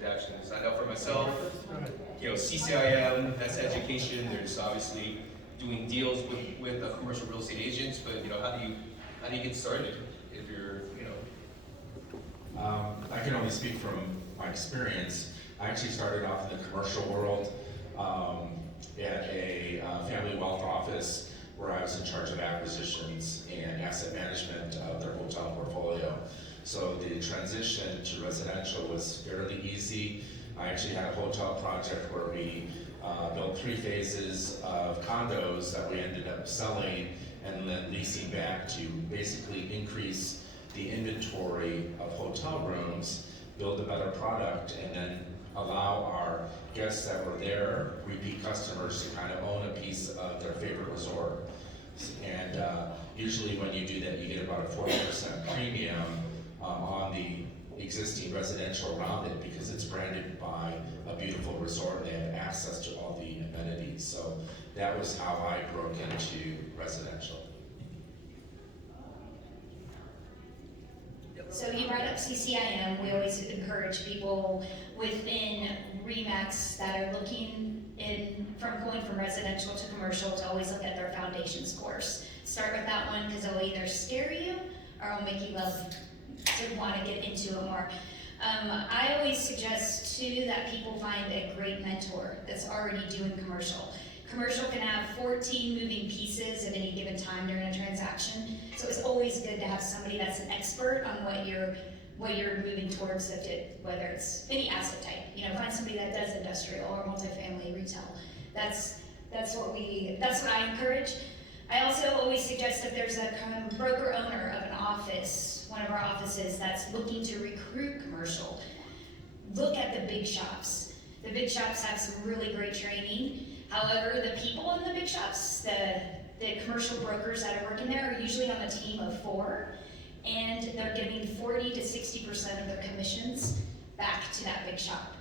transactions. I know for myself, CCIM, that's education. There's obviously doing deals with commercial real estate agents, but how do you get started if you're, I can only speak from my experience. I actually started off in the commercial world at a family wealth office where I was in charge of acquisitions and asset management of their hotel portfolio. So the transition to residential was fairly easy. I actually had a hotel project where we built 3 phases of condos that we ended up selling and then leasing back to basically increase the inventory of hotel rooms, build a better product, and then allow our guests that were there, repeat customers, to kind of own a piece of their favorite resort. And usually when you do that, you get about a 40% premium on the existing residential around it because it's branded by a beautiful resort and they have access to all the amenities. So that was how I broke into residential. So you brought up CCIM. We always encourage people within RE/MAX that are looking from going from residential to commercial to always look at their foundation scores. Start with that one because it'll either scare you or it'll make you love to want to get into it more. I always suggest too that people find a great mentor that's already doing commercial. Commercial can have 14 moving pieces at any given time during a transaction, so it's always good to have somebody that's an expert on what you're moving towards, whether it's any asset type. Find somebody that does industrial or multifamily retail. That's what I encourage. I also always suggest if there's a broker owner of an office, one of our offices that's looking to recruit commercial, look at the big shops. The big shops have some really great training. However, the people in the big shops, the commercial brokers that are working there are usually on a team of 4, and they're giving 40 to 60% of their commissions back to that big shop.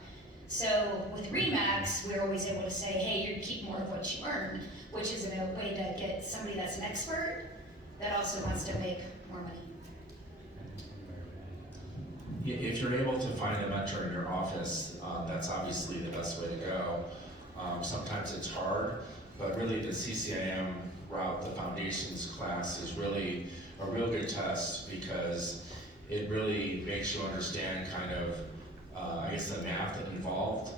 So with RE/MAX, we're always able to say, hey, you keep more of what you earn, which is a way to get somebody that's an expert that also wants to make more money. If you're able to find a mentor in your office, that's obviously the best way to go. Sometimes it's hard, but really the CCIM route, the foundations class, is really a real good test because it really makes you understand kind of, the math involved.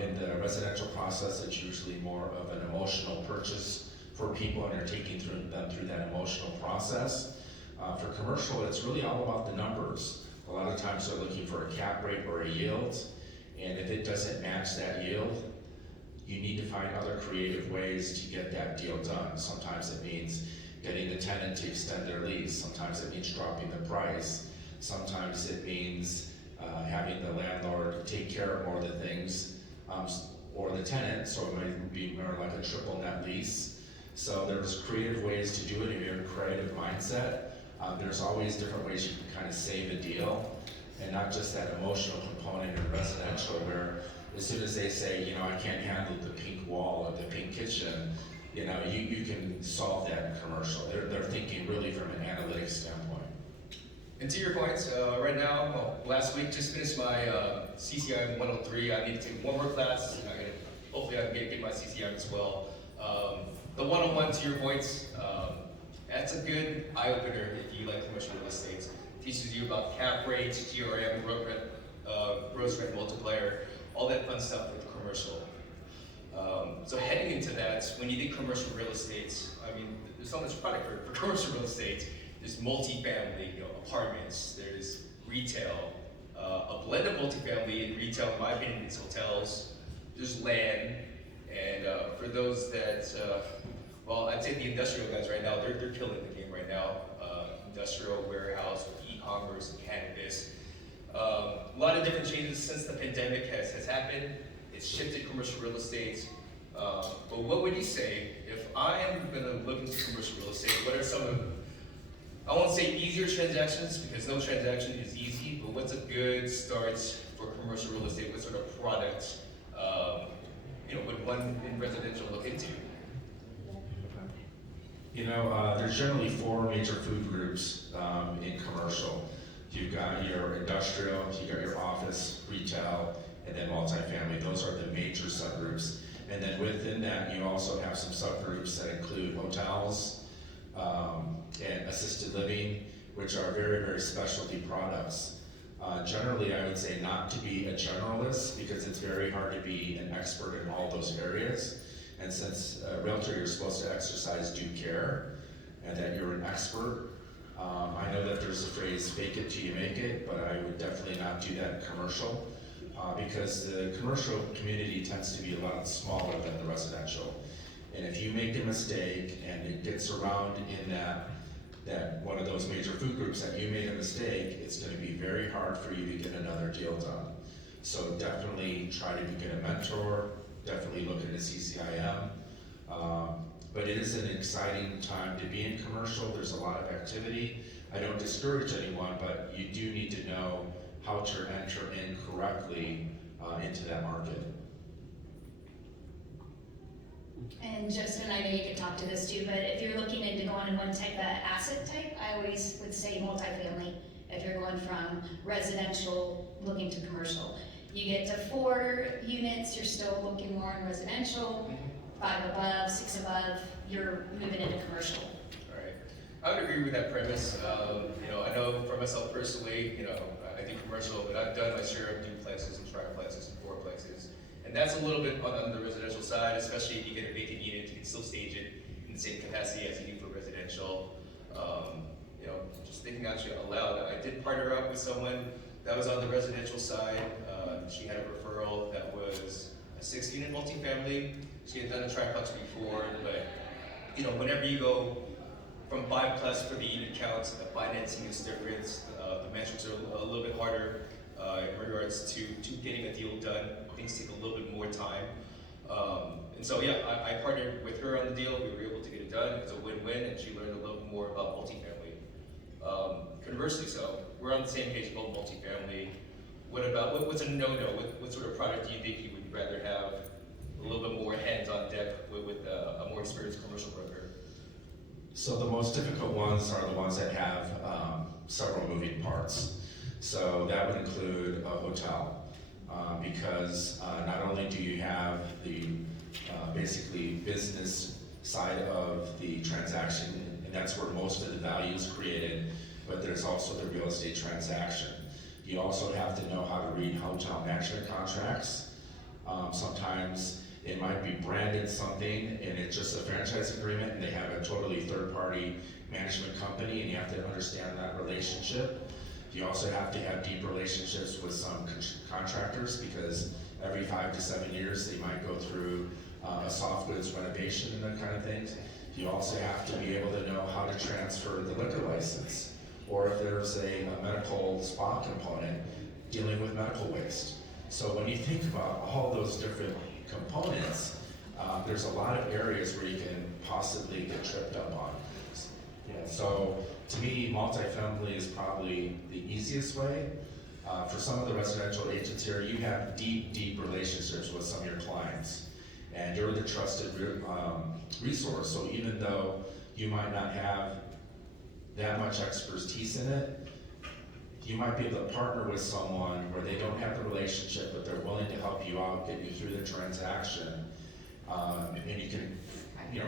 In the residential process, it's usually more of an emotional purchase for people, and you're taking them through that emotional process. For commercial, it's really all about the numbers. A lot of times they're looking for a cap rate or a yield, and if it doesn't match that yield, you need to find other creative ways to get that deal done. Sometimes it means getting the tenant to extend their lease. Sometimes it means dropping the price. Sometimes it means having the landlord take care of more of the things, or the tenant, so it might be more like a triple net lease. So there's creative ways to do it if you're in a creative mindset. There's always different ways you can kind of save a deal, and not just that emotional component in residential where as soon as they say, I can't handle the pink wall or the pink kitchen, you can solve that in commercial. They're thinking really from an analytics standpoint. And to your point, right now, last week just finished my CCI 103. I need to take one more class. Hopefully I can get my CCI as well. The 101, to your points, that's a good eye-opener if you like commercial real estate. It teaches you about cap rates, GRM, gross rent multiplier, all that fun stuff with commercial. So heading into that, when you think commercial real estate, there's so much product for commercial real estate. There's multifamily, apartments, there's retail, a blend of multifamily and retail, in my opinion, is hotels, there's land, and for those that, I'd say the industrial guys right now, they're killing the game right now. Industrial warehouse with e-commerce and cannabis. A lot of different changes since the pandemic has happened. It's shifted commercial real estate. But what would you say if I am going to look into commercial real estate? What are some of, I won't say easier transactions because no transaction is easy, but what's a good start for commercial real estate? What sort of product would one in residential look into? There's generally 4 major food groups in commercial. You've got your industrial, you've got your office, retail, then multifamily. Those are the major subgroups. And then within that, you also have some subgroups that include hotels and assisted living, which are very, very specialty products. Generally, I would say not to be a generalist because it's very hard to be an expert in all those areas. And since a realtor, you're supposed to exercise due care and that you're an expert. I know that there's a phrase, fake it till you make it, but I would definitely not do that in commercial because the commercial community tends to be a lot smaller than the residential. And if you make a mistake and it gets around in that one of those major food groups that you made a mistake, it's going to be very hard for you to get another deal done. So definitely try to get a mentor, definitely look into CCIM. But it is an exciting time to be in commercial. There's a lot of activity. I don't discourage anyone, but you do need to know how to enter in correctly into that market. And Justin, I know you can talk to this too, but if you're looking into going in one type of asset type, I always would say multifamily. If you're going from residential looking to commercial, you get to 4 units, you're still looking more in residential. 5 above, 6 above, you're moving into commercial. All right, I would agree with that premise. I know for myself personally, I do commercial, but I've done my share of duplexes and triplexes and fourplexes. And that's a little bit on the residential side, especially if you get a vacant unit, you can still stage it in the same capacity as you do for residential. Just thinking actually out loud, I did partner up with someone that was on the residential side. She had a referral that was a 6-unit multifamily. She had done a triplex before, but whenever you go from 5+ for the unit count, the financing is different. The metrics are a little bit harder in regards to getting a deal done. Things take a little bit more time. And so yeah, I partnered with her on the deal. We were able to get it done. It was a win-win, and she learned a little bit more about multifamily. Conversely, so we're on the same page about multifamily. What's a no-no? What sort of product do you think you would rather have a little bit more hands on deck with a more experienced commercial broker? So the most difficult ones are the ones that have several moving parts. So that would include a hotel, because not only do you have the basically business side of the transaction, and that's where most of the value is created, but there's also the real estate transaction. You also have to know how to read hotel management contracts. Sometimes it might be branded something and it's just a franchise agreement and they have a totally third-party management company, and you have to understand that relationship. You also have to have deep relationships with some contractors, because every 5 to 7 years they might go through a soft goods renovation and that kind of things. You also have to be able to know how to transfer the liquor license, or if there's a medical spa component, dealing with medical waste. So when you think about all those different components, there's a lot of areas where you can possibly get tripped up on. So to me, multifamily is probably the easiest way. For some of the residential agents here, you have deep relationships with some of your clients, and you're the trusted resource. So even though you might not have that much expertise in it, you might be able to partner with someone where they don't have the relationship, but they're willing to help you out, get you through the transaction, and you can,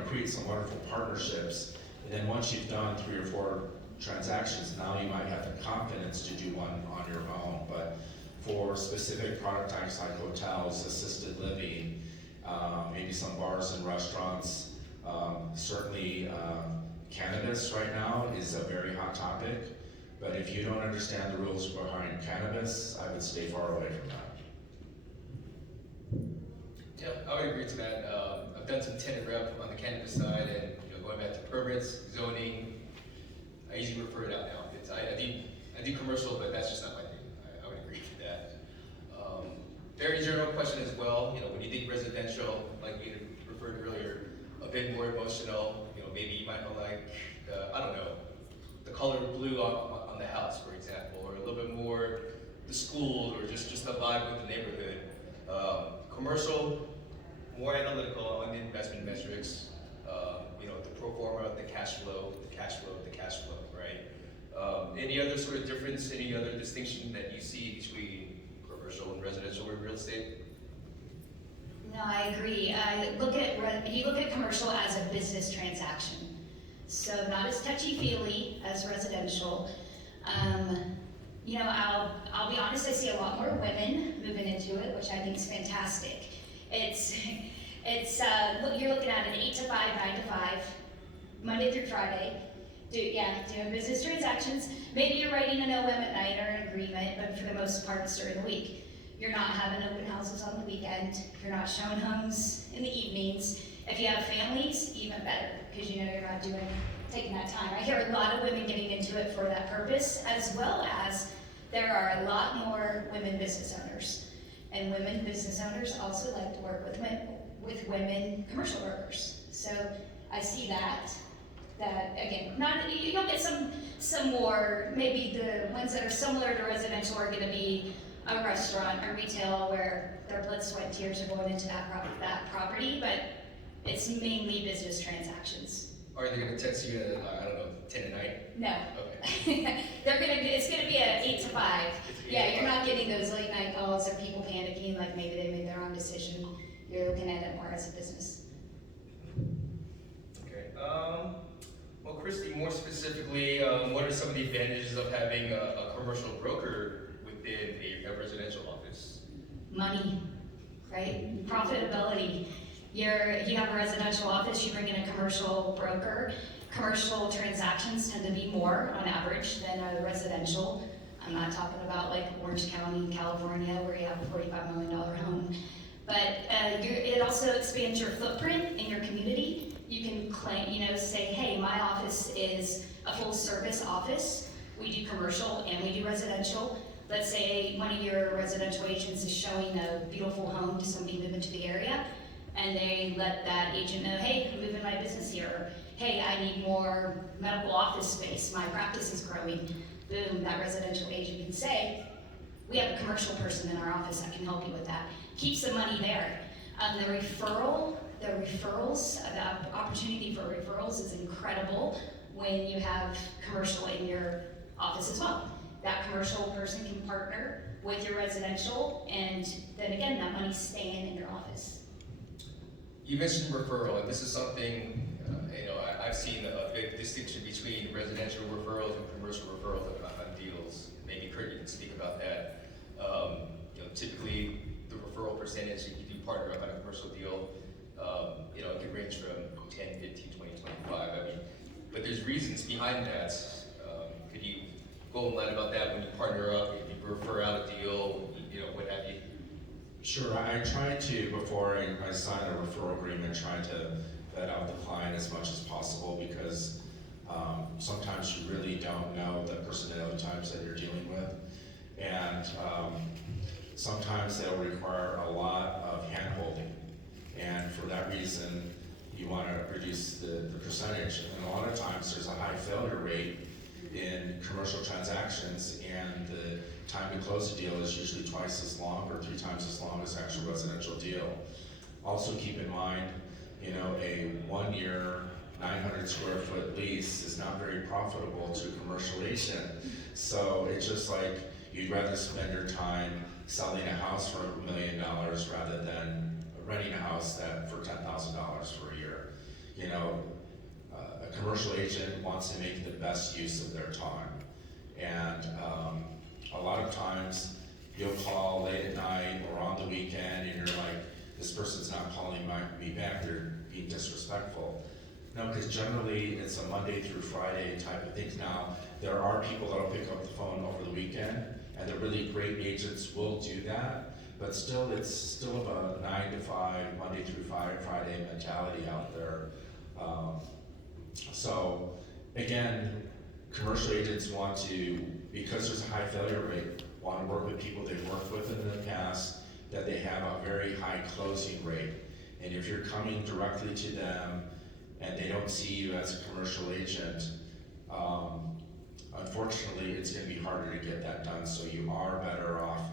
create some wonderful partnerships. And then once you've done 3 or 4 transactions, now you might have the confidence to do one on your own. But for specific product types like hotels, assisted living, maybe some bars and restaurants, certainly cannabis right now is a very hot topic. But if you don't understand the rules behind cannabis, I would stay far away from that. Yeah, I would agree to that. I've done some tenant rep on the cannabis side, and going back to permits, zoning, I usually refer it out now. I do commercial, but that's just not my thing. I would agree with that. Very general question as well. When you think residential, like we referred earlier, a bit more emotional. Maybe you might not like the color blue on the house, for example, or a little bit more the school, or just the vibe with the neighborhood. Commercial, more analytical on the investment metrics. The pro forma, the cash flow, right? Any other sort of difference, any other distinction that you see between commercial and residential? We're real estate? No, I agree. You look at commercial as a business transaction. So not as touchy-feely as residential. I'll be honest, I see a lot more women moving into it, which I think is fantastic. You're looking at an 8 to 5, 9 to 5, Monday through Friday. Doing business transactions. Maybe you're writing an OM at night or an agreement, but for the most part, it's during the week. You're not having open houses on the weekend. You're not showing homes in the evenings. If you have families, even better, because you're not taking that time. I hear a lot of women getting into it for that purpose, as well as there are a lot more women business owners. And women business owners also like to work with women commercial workers. So I see that again, you'll get some more, maybe the ones that are similar to residential are gonna be a restaurant or retail where their blood, sweat, and tears are going into that property, but it's mainly business transactions. Are they gonna text you at, I don't know, 10 at night? No. Okay. It's gonna be a 8 to 5. Yeah, you're not getting those late night calls or people panicking like maybe they made their own decision. You're looking at it more as a business. Okay. Well, Christy, more specifically, what are some of the advantages of having a commercial broker within a residential office? Money, right? Profitability. You have a residential office, you bring in a commercial broker. Commercial transactions tend to be more on average than a residential. I'm not talking about like Orange County, California, where you have a $45 million home. But it also expands your footprint in your community. You can claim, say, hey, my office is a full service office. We do commercial and we do residential. Let's say one of your residential agents is showing a beautiful home to somebody moving to the area, and they let that agent know, hey, I'm moving my business here. Or, hey, I need more medical office space. My practice is growing. Boom, that residential agent can say, we have a commercial person in our office that can help you with that. Keeps the money there. The referrals, the opportunity for referrals is incredible when you have commercial in your office as well. That commercial person can partner with your residential, and then again, that money's staying in your office. You mentioned referral, and this is something, I've seen a big distinction between residential referrals and commercial referrals on deals. Maybe Kurt, you can speak about that. Typically, the referral percentage, if you do partner up on a commercial deal, it can range from 10, 15, 20, 25. But there's reasons behind that. Could you go in line about that when you partner up, if you refer out a deal, what have you? Sure, I try to, before I sign a referral agreement, try to vet out the client as much as possible, because sometimes you really don't know the personality types that you're dealing with. And sometimes they'll require a lot of hand-holding. And for that reason, you want to reduce the percentage. And a lot of times there's a high failure rate in commercial transactions, and the time to close a deal is usually twice as long or 3 times as long as actual residential deal. Also keep in mind, a 1-year, 900 square foot lease is not very profitable to a commercial agent. So it's just like, you'd rather spend your time selling a house for $1 million rather than renting a house for $10,000 for a year. A commercial agent wants to make the best use of their time. And a lot of times you'll call late at night or on the weekend and you're like, this person's not calling me back, they're being disrespectful. No, because generally it's a Monday through Friday type of thing. Now, there are people that'll pick up the phone over the weekend, and the really great agents will do that, but still, it's still a 9 to 5, Monday through Friday mentality out there. So again, commercial agents want to, because there's a high failure rate, want to work with people they've worked with in the past, that they have a very high closing rate. And if you're coming directly to them and they don't see you as a commercial agent, unfortunately, it's going to be harder to get that done. So you are better off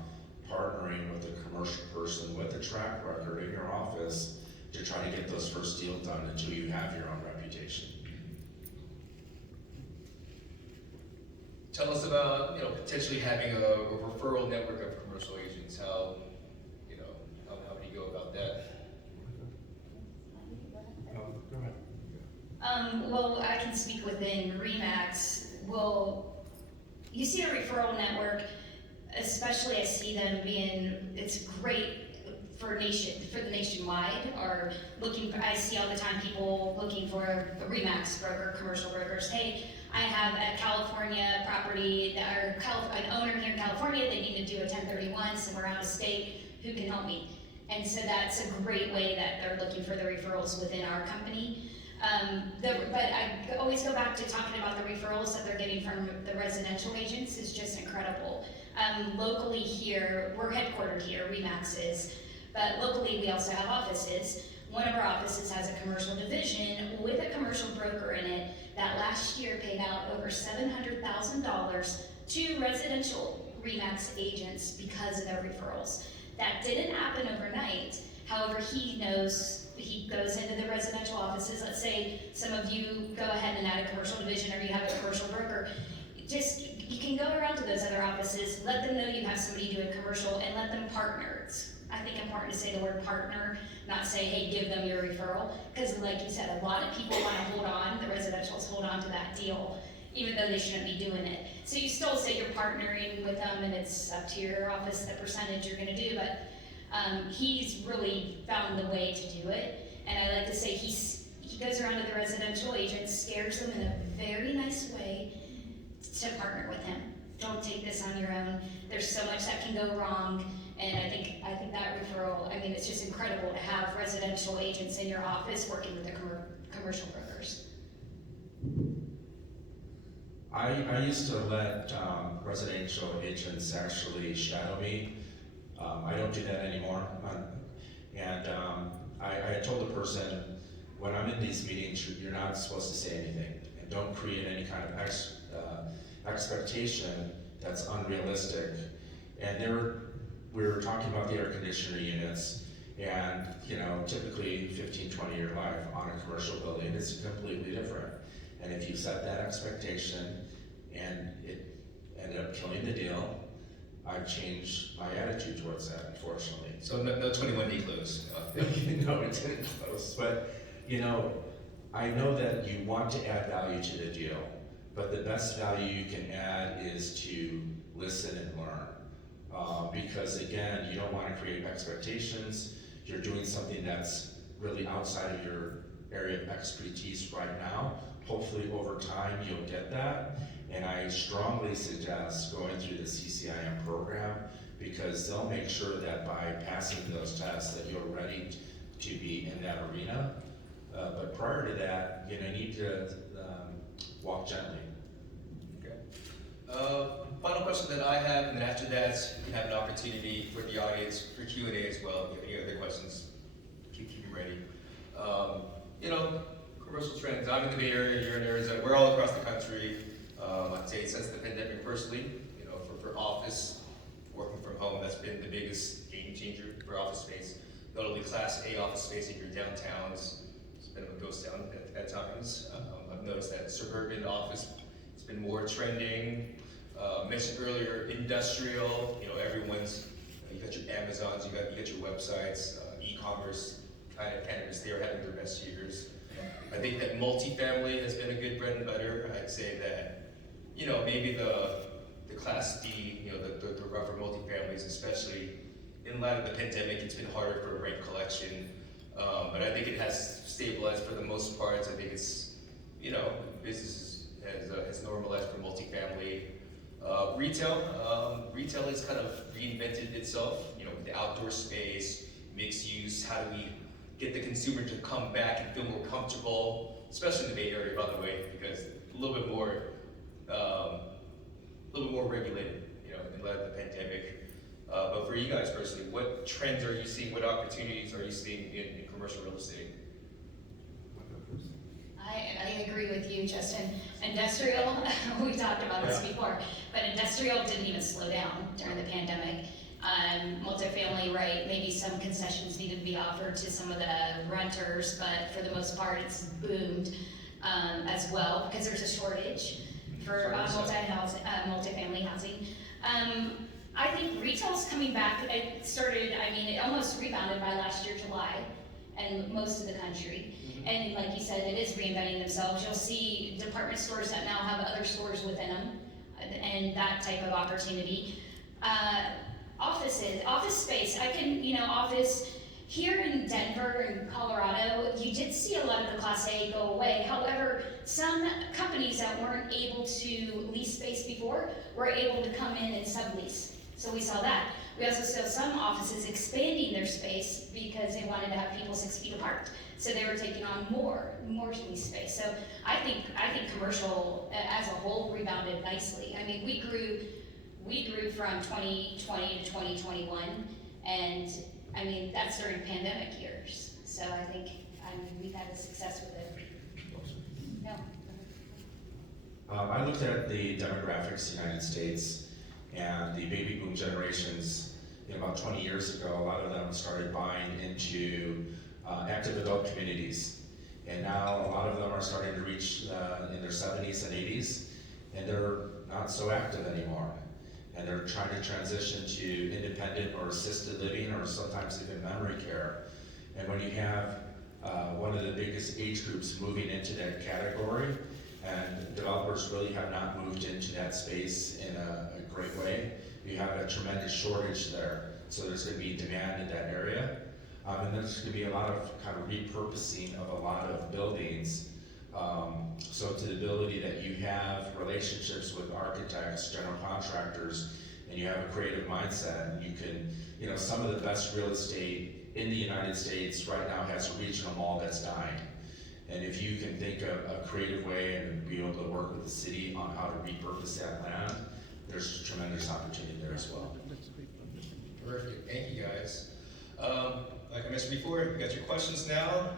partnering with a commercial person with a track record in your office to try to get those first deals done until you have your own reputation. Tell us about, potentially having a referral network of commercial agents. How, Well, I can speak within Remax. Well, you see a referral network, especially I see them being, it's great for the nationwide, or looking for, I see all the time people looking for a Remax broker, commercial brokers. Hey, I have a California property, or an owner here in California, they need to do a 1031 somewhere out of state, who can help me? And so that's a great way that they're looking for the referrals within our company. But I always go back to talking about the referrals that they're getting from the residential agents is just incredible. Locally here, we're headquartered here, Remax is, but locally we also have offices. One of our offices has a commercial division with a commercial broker in it that last year paid out over $700,000 to residential Remax agents because of their referrals. That didn't happen overnight. However, he knows, he goes into the residential offices. Let's say some of you go ahead and add a commercial division, or you have a commercial broker. You can go around to those other offices, let them know you have somebody doing commercial, and let them partner. It's, I think, important to say the word partner, not say, hey, give them your referral. Because like you said, a lot of people want to hold on, the residentials hold on to that deal, even though they shouldn't be doing it. So you still say you're partnering with them, and it's up to your office the percentage you're gonna do, but he's really found the way to do it. And I like to say he goes around to the residential agents, scares them in a very nice way to partner with him. Don't take this on your own. There's so much that can go wrong. And I think that referral, I mean, it's just incredible to have residential agents in your office working with the commercial brokers. I used to let residential agents actually shadow me. I don't do that anymore. I told the person, when I'm in these meetings, you're not supposed to say anything, and don't create any kind of expectation that's unrealistic. And we were talking about the air conditioner units, and typically 15-20 year life on a commercial building is completely different. And if you set that expectation and it ended up killing the deal, I've changed my attitude towards that, unfortunately. So no 21D close. No, it didn't close, but I know that you want to add value to the deal, but the best value you can add is to listen and learn. Because again, you don't want to create expectations. You're doing something that's really outside of your area of expertise right now. Hopefully over time you'll get that. And I strongly suggest going through the CCIM program, because they'll make sure that by passing those tests that you're ready to be in that arena. But prior to that, you need to walk gently. Okay. Final question that I have, and then after that, you can have an opportunity for the audience for Q&A as well. If you have any other questions, keep them ready. Commercial trends. I'm in the Bay Area, you're in Arizona. We're all across the country. I'd say since the pandemic, personally, for office, working from home, that's been the biggest game changer for office space. Not only Class A office space in your downtowns, it's been a ghost town at times. I've noticed that suburban office, it's been more trending. Mentioned earlier, industrial. Everyone's. You got your Amazons, you got your websites, e-commerce. Kind of cannabis, they are having their best years. I think that multifamily has been a good bread and butter. I'd say that, maybe the Class D, the rougher multifamilies, especially in light of the pandemic, it's been harder for rent collection. But I think it has stabilized for the most part. I think it's, business has normalized for multifamily. Retail has kind of reinvented itself, with the outdoor space, mixed use. How do we get the consumer to come back and feel more comfortable, especially in the Bay Area, by the way, because a little bit more regulated, in light of the pandemic. But for you guys personally, what trends are you seeing? What opportunities are you seeing in commercial real estate? I agree with you, Justin. Industrial, we talked about this before, but industrial didn't even slow down during the pandemic. Multifamily, right, maybe some concessions needed to be offered to some of the renters, but for the most part, it's boomed as well, because there's a shortage for multifamily housing. I think retail's coming back. It almost rebounded by last year, July. and most of the country. And like you said, it is reinventing themselves. You'll see department stores that now have other stores within them, and that type of opportunity. Offices, office space, office, here in Denver and Colorado, you did see a lot of the Class A go away. However, some companies that weren't able to lease space before were able to come in and sublease. So we saw that. We also saw some offices expanding their space because they wanted to have people 6 feet apart. So they were taking on more lease space. So I think commercial as a whole rebounded nicely. I mean, we grew from 2020 to 2021, and I mean, that's during pandemic years. So I think we've had a success with it. No. I looked at the demographics in the United States, and the baby boom generations, about 20 years ago, a lot of them started buying into active adult communities. And now a lot of them are starting to reach in their 70s and 80s, and they're not so active anymore. And they're trying to transition to independent or assisted living, or sometimes even memory care. And when you have one of the biggest age groups moving into that category, and developers really have not moved into that space in a great way, you have a tremendous shortage there. So there's going to be demand in that area. And there's going to be a lot of kind of repurposing of a lot of buildings. So to the ability that you have relationships with architects, general contractors, and you have a creative mindset, and you can, some of the best real estate in the United States right now has a regional mall that's dying. And if you can think of a creative way and be able to work with the city on how to repurpose that land, there's tremendous opportunity there as well. Perfect, thank you guys. Like I mentioned before, you got your questions now.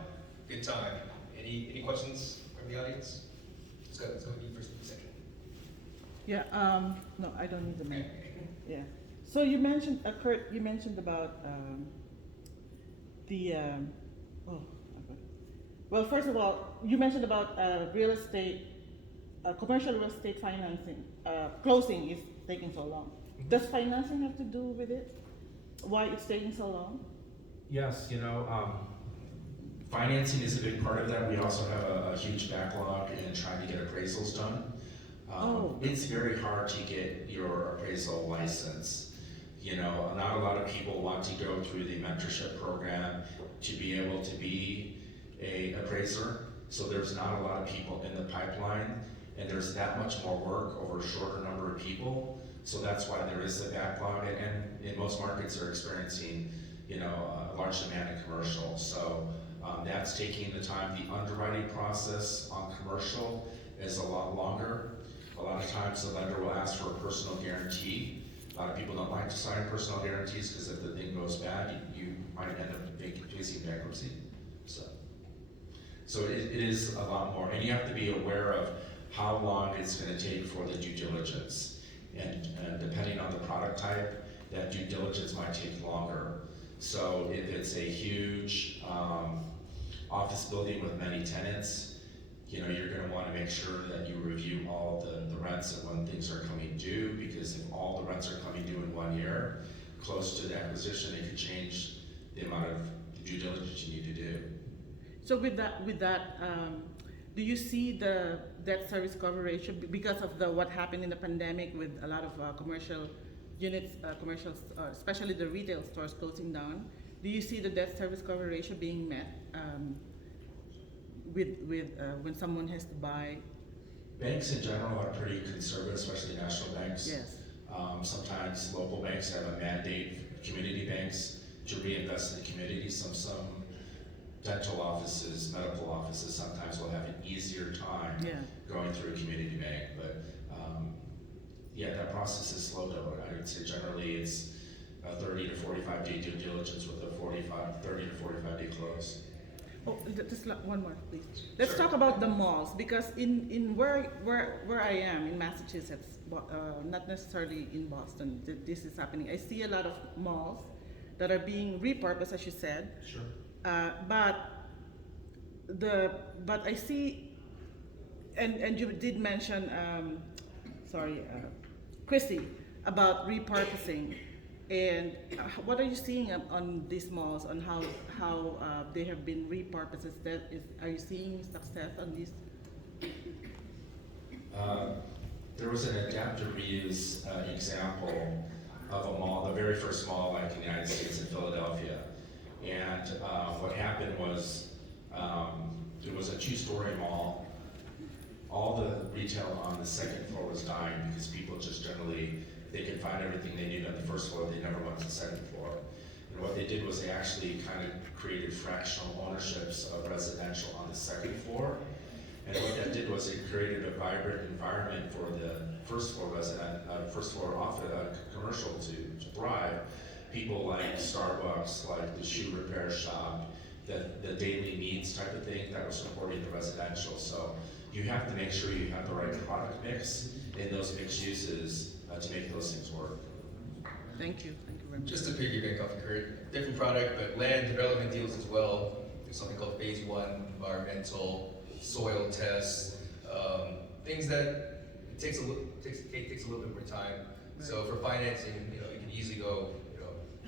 Good time. Any questions from the audience? Let's go with you first in a second. Yeah, no, I don't need the mic. Yeah. So you mentioned, Kurt, you mentioned about well, first of all, you mentioned about real estate, commercial real estate financing, closing is taking so long. Does financing have to do with it? Why it's taking so long? Yes, financing is a big part of that. We also have a huge backlog in trying to get appraisals done. It's very hard to get your appraisal license. Not a lot of people want to go through the mentorship program to be able to be a appraiser. So there's not a lot of people in the pipeline, and there's that much more work over a shorter number of people. So that's why there is a backlog, and in most markets are experiencing, a large demand in commercial. So that's taking the time. The underwriting process on commercial is a lot longer. A lot of times the lender will ask for a personal guarantee. A lot of people don't like to sign personal guarantees because if the thing goes bad, you might end up facing bankruptcy. So it is a lot more, and you have to be aware of how long it's going to take for the due diligence. And depending on the product type, that due diligence might take longer. So if it's a huge office building with many tenants, you're going to want to make sure that you review all the rents and when things are coming due, because if all the rents are coming due in 1 year, close to the acquisition, it could change the amount of due diligence you need to do. So with that, do you see the debt service cover ratio because of what happened in the pandemic with a lot of commercial units, especially the retail stores closing down? Do you see the debt service cover ratio being met with when someone has to buy? Banks in general are pretty conservative, especially national banks. Yes. Sometimes local banks have a mandate, community banks, to reinvest in the community. Some dental offices, medical offices sometimes will have an easier time going through a community bank, but that process is slow though. I would say generally it's a 30 to 45 day due diligence with a 30 to 45 day close. Oh, just one more, please. Let's talk about the malls, because in where I am in Massachusetts, not necessarily in Boston, this is happening. I see a lot of malls that are being repurposed, as you said. Sure. But I see, and you did mention, Chrissy, about repurposing. And what are you seeing on these malls on how they have been repurposed? Are you seeing success on these? There was an adaptive reuse example of a mall, the very first mall like in the United States in Philadelphia. And what happened was it was a two-story mall. All the retail on the second floor was dying because people just generally, they could find everything they needed on the first floor, they never went to the second floor. And what they did was they actually kind of created fractional ownerships of residential on the second floor. And what that did was it created a vibrant environment for the first floor commercial to thrive. People like Starbucks, like the shoe repair shop, the daily needs type of thing that was supporting the residential. So you have to make sure you have the right product mix in those mixed uses to make those things work. Thank you very much. Just to piggyback off Kurt, different product, but land development deals as well. There's something called Phase 1, environmental, soil tests, things that it takes a little bit more time. Right. So for financing, you can easily go,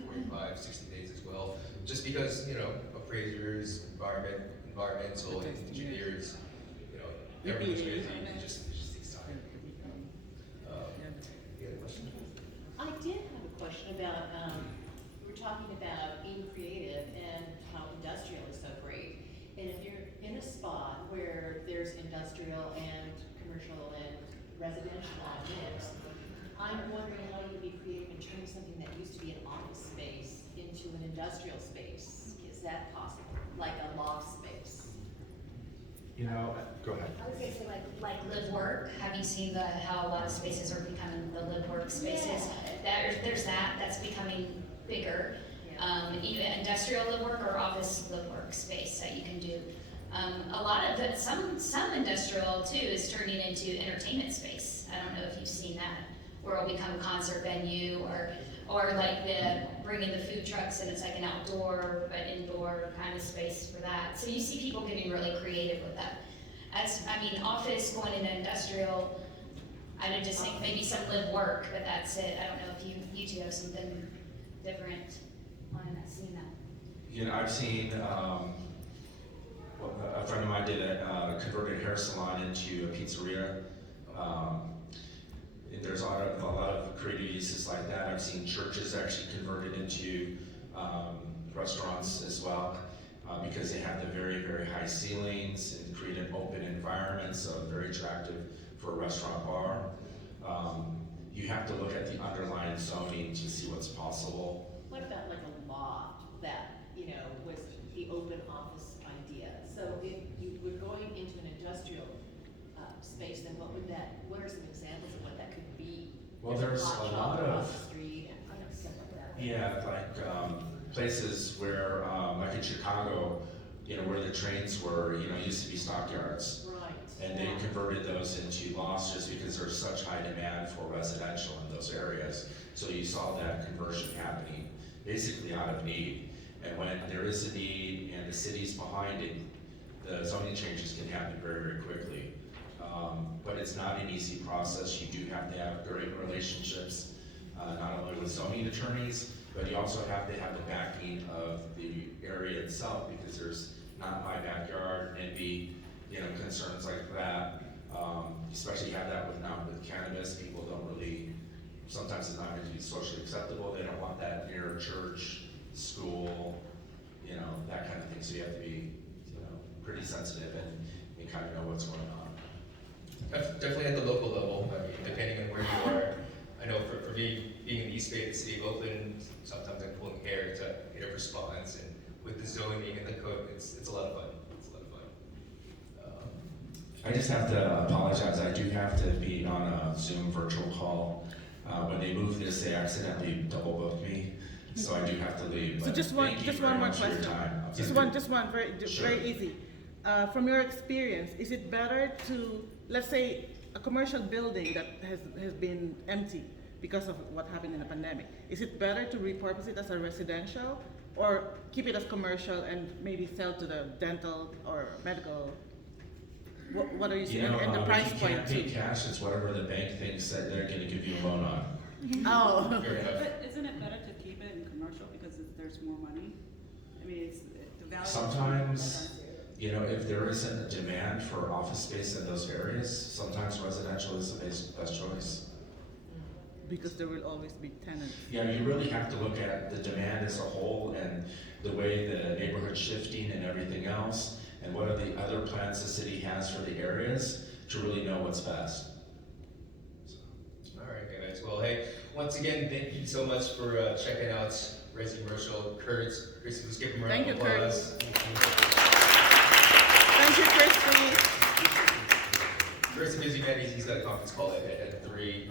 45, 60 days as well. Just because, appraisers, environmental engineers, everything's busy. It just takes time. You had a question? I did have a question about, we were talking about being creative and how industrial is so great. And if you're in a spot where there's industrial and commercial and residential on mix, I'm wondering how you would be creative in turning something that used to be an office space into an industrial space. Is that possible? Like a loft space? Go ahead. I would say like live work. Have you seen how a lot of spaces are becoming the live work spaces? Yeah. There's that's becoming bigger. Yeah. Even industrial live work or office live work space that you can do. A lot of some industrial too is turning into entertainment space. I don't know if you've seen that, where it'll become a concert venue or like bringing the food trucks and it's like an outdoor but indoor kind of space for that. So you see people getting really creative with that. Office going into industrial, I would just think maybe some live work, but that's it. I don't know if you two have something different on seeing that. I've seen, a friend of mine did a converted hair salon into a pizzeria. There's a lot of creative uses like that. I've seen churches actually converted into restaurants as well because they have the very, very high ceilings and create an open environment, so very attractive for a restaurant bar. You have to look at the underlying zoning to see what's possible. What about like a loft that, was the open office idea? So if you were going into an industrial space, then what are some examples of what that could be? Well, there's hot a shop lot across of, the street and stuff like that. yeah, like places where, like in Chicago, where the trains were, used to be stockyards. Right. And they converted those into lofts just because there's such high demand for residential in those areas. So you saw that conversion happening basically out of need. And when there is a need and the city's behind it, the zoning changes can happen very, very quickly. But it's not an easy process. You do have to have great relationships, not only with zoning attorneys, but you also have to have the backing of the area itself because there's not my backyard and concerns like that. Especially have that with cannabis. People don't really, sometimes it's not going to be socially acceptable. They don't want that near a church, school, that kind of thing. So you have to be, pretty sensitive and kind of know what's going on. Definitely at the local level. Depending on where you are. I know for me, being in the East Bay, the city of Oakland, sometimes I'm pulling hair to get a response, and with the zoning and the code, it's a lot of fun. I just have to apologize. I do have to be on a Zoom virtual call. When they moved this, they accidentally double booked me, so I do have to leave. So But just one thank you very more much for your question. time. Just one, Sure. very easy. From your experience, is it better to, let's say, a commercial building that has been empty because of what happened in the pandemic? Is it better to repurpose it as a residential, or keep it as commercial and maybe sell to the dental or medical? What are you saying? And the price if you can't point pay too. cash, it's whatever the bank thinks that they're going to give you a loan on. Oh. Fair enough. But isn't it better to there's more money? I mean, it's the value. Sometimes, you know, if there isn't a demand for office space in those areas, sometimes residential is the best choice. Because there will always be tenants. Yeah, you really have to look at the demand as a whole and the way the neighborhood's shifting and everything else, and what are the other plans the city has for the areas to really know what's best. All right, guys. Well, hey, once again, thank you so much for checking out Resimercial. Kurt, Christy, let's give him a round Thank of you, Kurt. applause. Thank you, Christy. Kurt's a busy man. He's got a conference call at 3.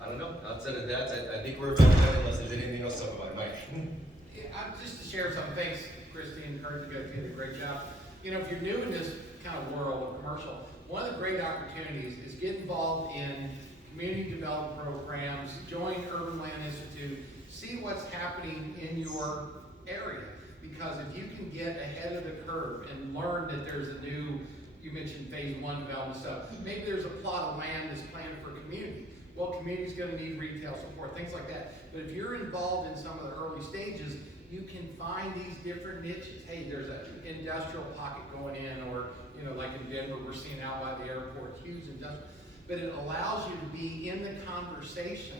I don't know. Outside of that, I think we're about done unless there's anything else on my mind. Yeah, just to share something, thanks, Christy and Kurt, you guys did a great job. You know, if you're new in this kind of world of commercial, one of the great opportunities is get involved in community development programs, join Urban Land Institute, see what's happening in your area. Because if you can get ahead of the curve and learn that there's a new, you mentioned phase 1 development stuff, maybe there's a plot of land that's planned for community. Well, community's gonna need retail support, things like that. But if you're involved in some of the early stages, you can find these different niches. Hey, there's an industrial pocket going in, or, you know, like in Denver, we're seeing out by the airport, huge industrial. But it allows you to be in the conversation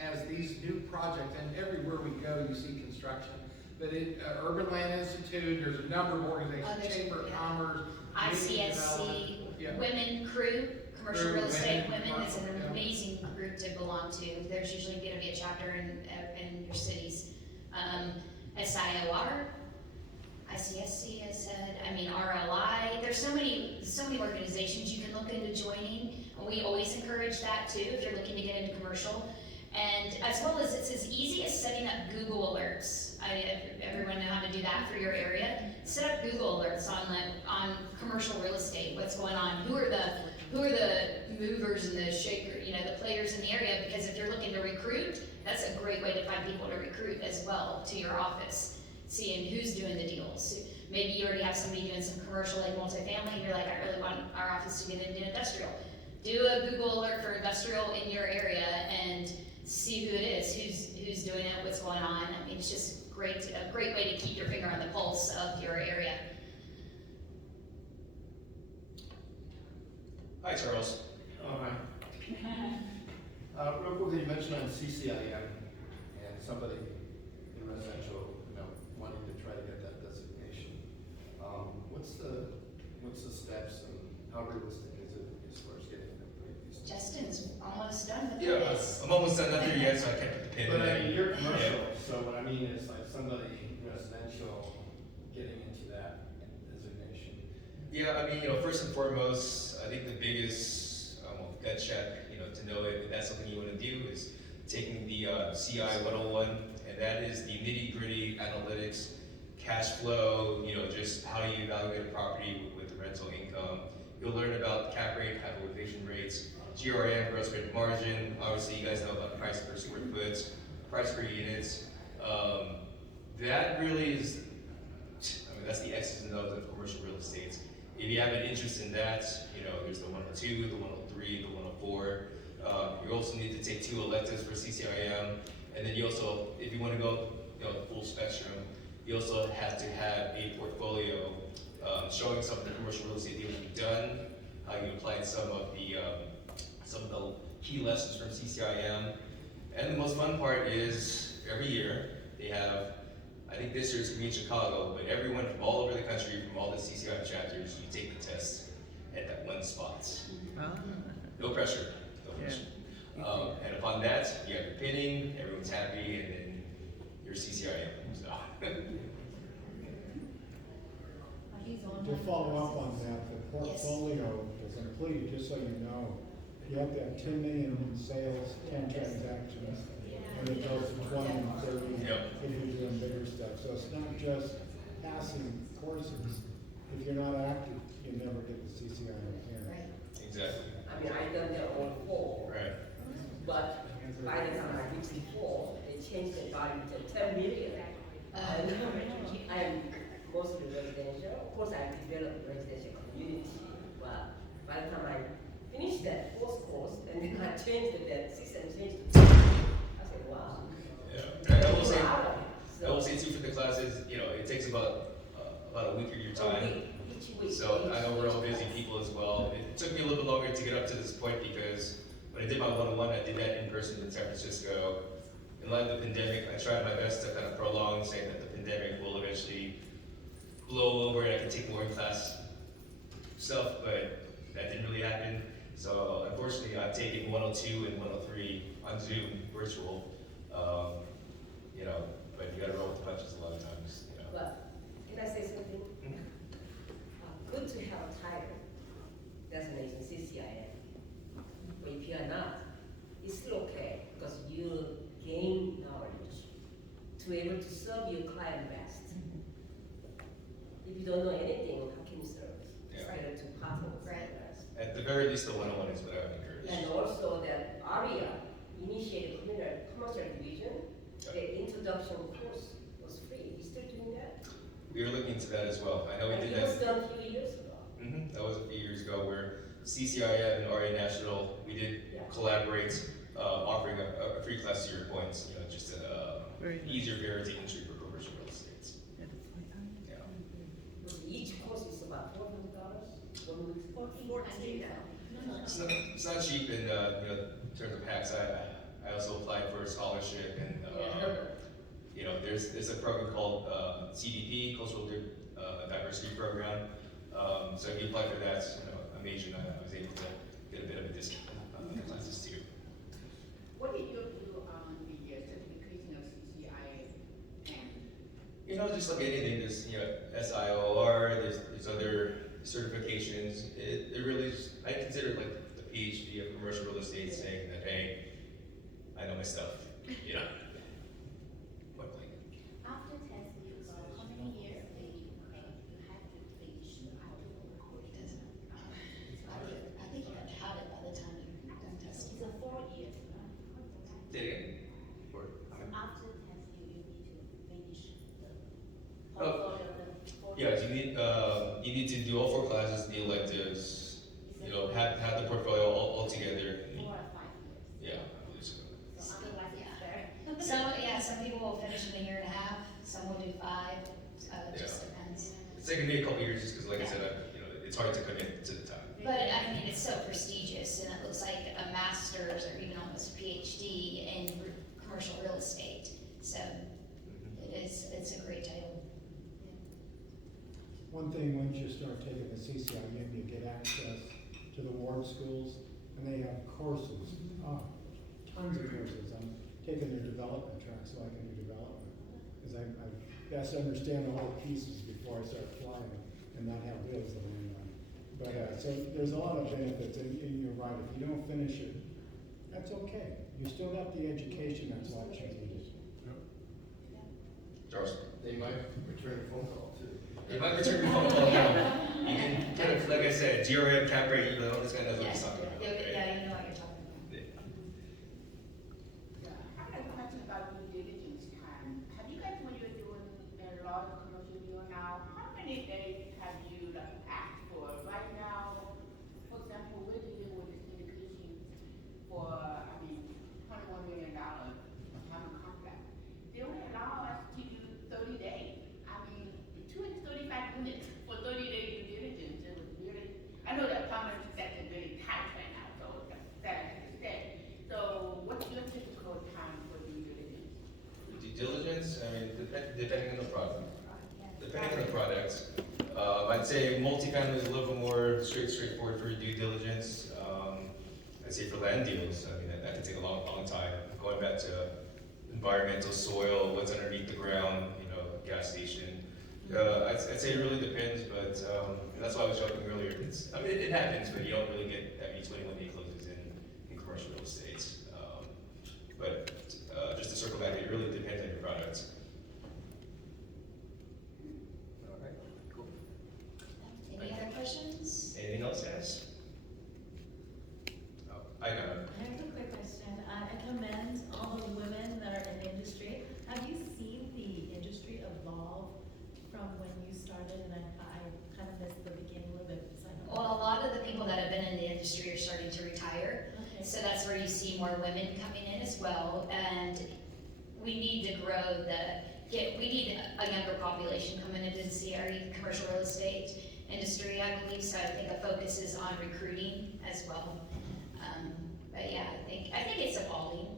as these new projects, and everywhere we go, you see construction. But Urban Land Institute, there's a number of organizations, Chamber of Commerce, Community Development. ICSC, Yeah. Women Crew, Commercial Crew, Real Estate Women, Women is an yeah. amazing group to belong to. There's usually gonna be a chapter in your cities. SIOR, ICSC, I said, I mean, RLI, there's so many organizations you can look into joining. And we always encourage that too, if you're looking to get into commercial. And as well as it's as easy as setting up Google alerts. Everyone know how to do that for your area. Set up Google alerts on commercial real estate, what's going on, who are the movers and the shakers, you know, the players in the area, because if you're looking to recruit, that's a great way to find people to recruit as well to your office, seeing who's doing the deals. Maybe you already have somebody doing some commercial, like multifamily, and you're like, I really want our office to get into industrial. Do a Google alert for industrial in your area and see who it is, who's doing it, what's going on. I mean, it's just a great way to keep your finger on the pulse of your area. Hi, Charles. Real quickly, you mentioned on CCIM and somebody in residential, you know, wanting to try to get that designation. What's the steps and how realistic is it as far as getting these? Justin's almost done with Yeah, this. I'm almost done. Not there yet, so I can't put the pin in But I mean, it. you're commercial, Yeah. so what I mean is like somebody residential getting into that designation. Yeah, I mean, you know, first and foremost, I think the biggest gut check, you know, to know if that's something you want to do is taking the CI 101, and that is the nitty gritty analytics, cash flow, you know, just how you evaluate a property with the rental income. You'll learn about cap rate, capitalization rates, GRM, gross rate margin. Obviously, you guys know about price per square foot, price per units. That really is, I mean, that's the X's and O's of commercial real estate. If you have an interest in that, you know, there's the 102, the 103, the 104. You also need to take 2 electives for CCIM, and then you also, if you want to go, you know, full spectrum, you also have to have a portfolio showing some of the commercial real estate deals you've done, how you applied some of the key lessons from CCIM. And the most fun part is every year they have, I think this year it's going to be in Chicago, but everyone from all over the country, from all the CCIM chapters, you take the test at that one spot. No pressure. No pressure. And upon that, you have your pinning, everyone's happy, and then your CCIM. So. To follow up on that, the portfolio is complete, just so you know, you have to have 10 million in sales, 10 transactions, and it goes to 20 and 30, Yep. if you're doing bigger stuff. So it's not just passing courses. If you're not active, you never get the CCI here. Right. Exactly. I mean, I done their own 4, Right. but by the time I did before, they changed the value to 10 million. And I am mostly residential. Of course, I developed residential community, but by the time I finished that 4th course, and then I changed that system changed to 10. I said, wow. Yeah. And I will say, the classes, you know, it takes about a week of your time. Each week. So I know we're all each busy class. people as well. It took me a little bit longer to get up to this point because when I did my one-on-one, I did that in person in San Francisco. In light of the pandemic, I tried my best to kind of prolong, saying that the pandemic will eventually blow over and I can take more in-class stuff, but that didn't really happen. So unfortunately, I've taken 102 and 103 on Zoom, virtual. You know, but you gotta roll with the punches a lot of times, you know. But, can I say something? Good to have a title designation CCIM. But if you are not, it's still okay because you gain knowledge to be able to serve your client best. If you don't know anything, how can you serve? It's Yeah. better to partner with Right. someone else. At the very least, the 101 is what I would encourage. And also that ARIA initiated commercial division, the introduction course was free. You still doing that? We were looking into that as well. I know we And did it was that. done a few years ago. That was a few years ago where CCIM and RA National, we did Yeah. collaborate, offering a free class to your points, you know, just Very nice. easier barrier to entry for commercial real estate. Yeah, that's fine. Yeah. Each course is about $400. 1 week. 14 now. It's not cheap in, you know, in terms of hacks. I also applied for a scholarship and, you know, there's a program called CDP, Cultural Diversity Program. So if you apply for that, you know, I'm Asian, I was able to get a bit of a discount on the classes too. What did you do on the certification of CCIM? You know, just like anything, there's, you know, SIOR, there's other certifications. It really is, I consider it like the PhD of commercial real estate, saying that, hey, I know my stuff, you know? Quickly. After 10 years, how many years do you have to finish I think you have to have it by the time you're done testing. It's a 4 years. Did it? Or- After 10 you need to finish the Oh. portfolio of the 4 Yeah, you need to do all 4 classes, the electives, you know, have the portfolio all together. 4 or 5 years. Yeah, I believe so. So otherwise it's fair. Some people will finish in a year and a half, some will do 5, it just Yeah. depends. It's taken me a couple years just because, like I said, you know, it's hard to commit to the time. But I mean, it's so prestigious and it looks like a master's or even almost a PhD in commercial real estate. So it's a great title. One thing, once you start taking the CCIM, you get access to the ward schools, and they have courses, tons of courses. I'm taking their development track so I can do development. Because I best understand all the pieces before I start flying and not have wheels to land on. But, so there's a lot of benefits, and you're right, if you don't finish it, that's okay. You still got the education that's what you needed. Charles? They might return a phone call too. If I return your phone call now, you can kind of, like I said, GRM, cap rate, you know, this guy knows what he's talking about. Yeah, right? yeah, you know what you're talking about. I have a question about due diligence time. Have you guys, when you're doing a lot of commercial deal now, how many days have you asked for? Right now, for example, we're dealing with a syndication for, $21 million of common contract. They only allow us to do 30 days. 235 units for 30 days due diligence. It was really, I know that apartment sector is really tight right now, so that's sad to say. So what's your typical time for due diligence? Due diligence, I mean, depending on the product. Depending on the product, I'd say multifamily is a little bit more straightforward for due diligence. I'd say for land deals, I mean, that can take a long time. Going back to environmental, soil, what's underneath the ground, you know, gas station. I'd say it really depends, but that's why I was joking earlier. It happens, but you don't really get that many 21-day closes in commercial real estate. But just to circle back, it really depends on your product. All right, cool. Any other questions? Anything else, guys? Oh, I got it. I have a quick question. I commend all the women that are in the industry. Have you seen the industry evolve from when you started? And I kind of missed the beginning a little bit. So I don't know. Well, a lot of the people that have been in the industry are starting to retire. Okay. So that's where you see more women coming in as well. And we need to grow the we need a younger population coming into the CRE, commercial real estate industry, I believe, so I think a focus is on recruiting as well. But yeah, I think it's evolving.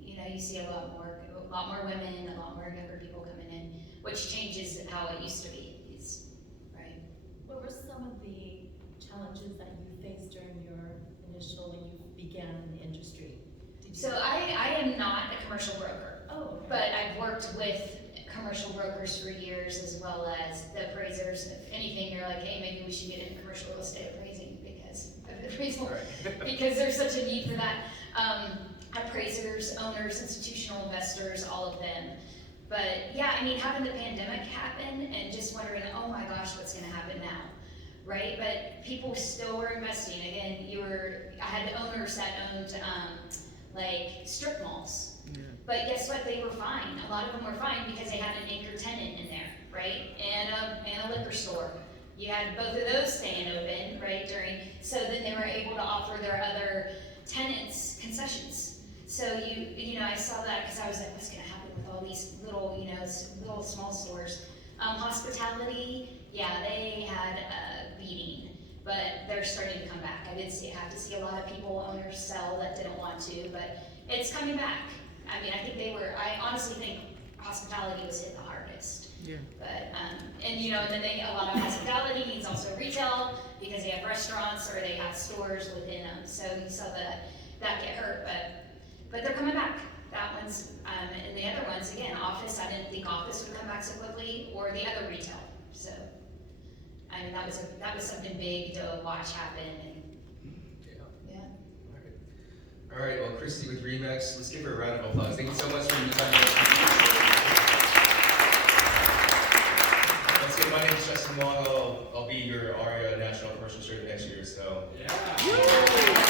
You know, you see a lot more women, a lot more younger people coming in, which changes how it used to be. Right. What were some of the challenges that you faced during your initial, when you began in the industry? So I am not a commercial broker. Oh. But I've worked with commercial brokers for years, as well as the appraisers. If anything, they're like, hey, maybe we should get into commercial real estate appraising because of appraisal, because there's such a need for that. Appraisers, owners, institutional investors, all of them. But yeah, I mean, having the pandemic happen and just wondering, oh my gosh, what's gonna happen now, right? But people still were investing. Again, I had owners that owned like strip malls. Yeah. But guess what? They were fine. A lot of them were fine because they had an anchor tenant in there, right? And a liquor store. You had both of those staying open, right? So then they were able to offer their other tenants concessions. So I saw that because I was like, what's gonna happen with all these little, little small stores? Hospitality, yeah, they had a beating, but they're starting to come back. I have to see a lot of owners sell that didn't want to, but it's coming back. I mean, I honestly think hospitality was hit the hardest. Yeah. But, and then a lot of hospitality means also retail, because they have restaurants or they have stores within them. So you saw that get hurt, but they're coming back. That one's, and the other ones, again, office, I didn't think office would come back so quickly, or the other retail. So, I mean, that was something big to watch happen. Yeah. All right, well, Christy with Remax, let's give her a round of applause. Thank you so much for your time. Once again, my name is Justin Long. I'll be your ARIA National Commercial Trader next year, so. Yeah.